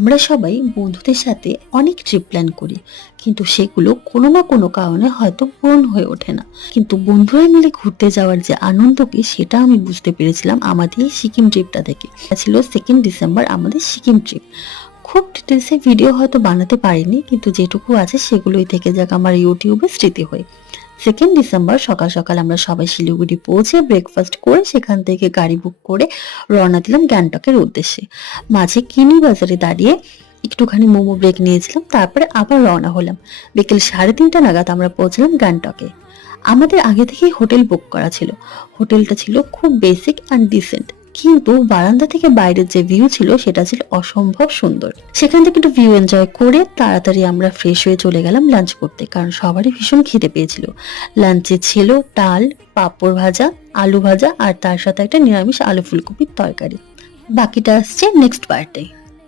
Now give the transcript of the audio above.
আমরা সবাই বন্ধুদের সাথে অনেক ট্রিপ প্ল্যান করি, কিন্তু সেগুলো কোনো না কোনো কারণে হয়তো পূরণ হয়ে ওঠে না। কিন্তু বন্ধুরা মিলে ঘুরতে যাওয়ার যে আনন্দ কি সেটা আমি বুঝতে পেরেছিলাম আমাদের এই সিকিম ট্রিপটা থেকে। এটা ছিল 2nd ডিসেম্বর আমাদের সিকিম ট্রিপ। খুব ডিটেলসে ভিডিও হয়তো বানাতে পারিনি, কিন্তু যেটুকু আছে সেগুলোই থেকে যাক আমার ইউটিউবে স্মৃতি হয়ে। 2nd ডিসেম্বর সকাল সকাল আমরা সবাই শিলিগুড়ি পৌঁছে ব্রেকফাস্ট করে সেখান থেকে গাড়ি বুক করে রওনা দিলাম গ্যাংটকের উদ্দেশ্যে। মাঝে কিনি বাজারে দাঁড়িয়ে একটুখানি মোমো ব্রেক নিয়েছিলাম, তারপরে আবার রওনা হলাম। বিকেল 3:30 নাগাদ আমরা পৌঁছলাম গ্যাংটকে। আমাদের আগে থেকেই হোটেল বুক করা ছিল। হোটেলটা ছিল খুব বেসিক অ্যান্ড ডিসেন্ট, কিন্তু বারান্দা থেকে বাইরের যে ভিউ ছিল সেটা ছিল অসম্ভব সুন্দর। সেখান থেকে একটু ভিউ এনজয় করে তাড়াতাড়ি আমরা ফ্রেশ হয়ে চলে গেলাম লাঞ্চ করতে, কারণ সবারই ভীষণ খিদে পেয়েছিল। লাঞ্চে ছিল ডাল, পাঁপড় ভাজা, আলু ভাজা আর তার সাথে একটা নিরামিষ আলু ফুলকপির তরকারি। বাকিটা আসছে নেক্সট পার্টে।